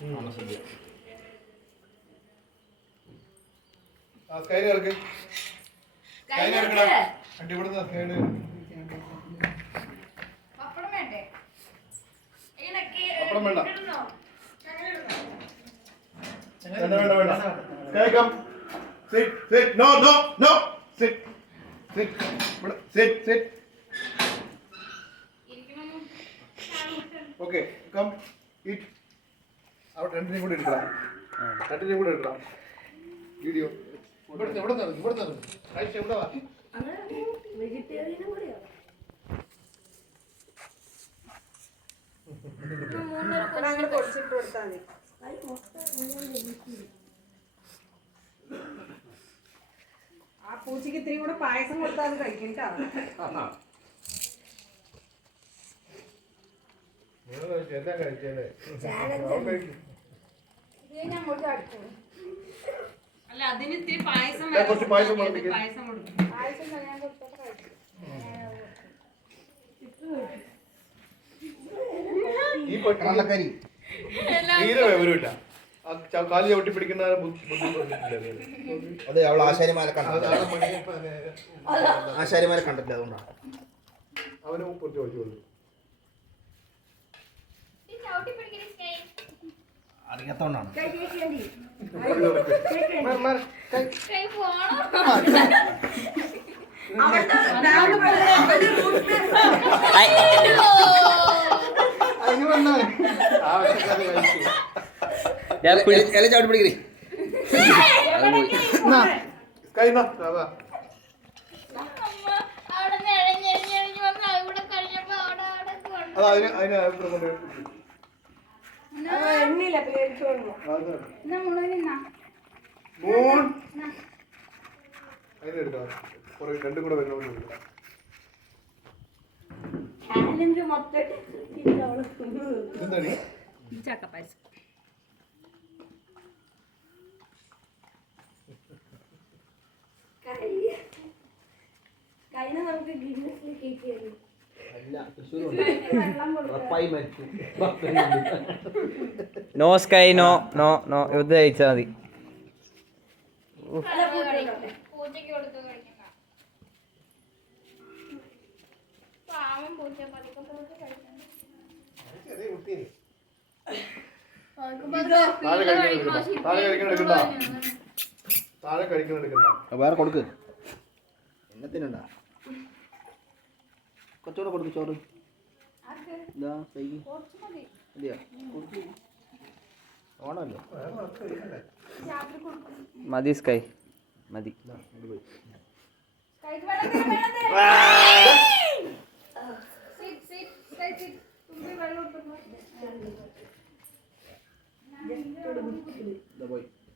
ഓണസദ്യ. Okay, come eat. അവിടെ രണ്ടിനെയും കൂടെ എടുക്കണം. രണ്ടിനെയും കൂടെ എടുക്കണം. വീഡിയോ. ഇവിടുന്ന് റൈറ്റ് എവിടെ വാ? വെജിറ്റേറിയനും കൂടിയോ? അങ്ങോട്ട് പൊടിച്ചിട്ട് കൊടുത്താൽ മതി. ആ പൂച്ചക്ക് ഇത്തിരി കൂടെ പായസം കൊടുത്താൽ അത് കഴിക്കട്ടോ. അല്ല അതിന് ഇത്തിരി പായസം പായസം കൊടുക്കും. ഈ കള്ളക്കരി തീരെ വിവരമില്ല. കാലി ചവിട്ടി പിടിക്കുന്ന അതെ, അവൾ ആശാരിമാരെ കണ്ടില്ല, അതുകൊണ്ടാണ് അവന് ചോദിച്ചു അറിയാത്തോണ്ടാണ്. ചവിട്ടി പിടിക്കേ രണ്ടും കൂടെ വരുന്ന എന്താണീ ചക്കപ്പായസം. നോ സ്കൈ, നോ നോ നോ, ഇത് കഴിച്ചാൽ മതി. വേറെ കൊടുക്ക്. എന്നത്തിനുണ്ടാ കുറച്ചുകൂടെ കൊടുക്ക് ചോറ്. ഓണല്ലോ മതി സ്കൈ, മതി.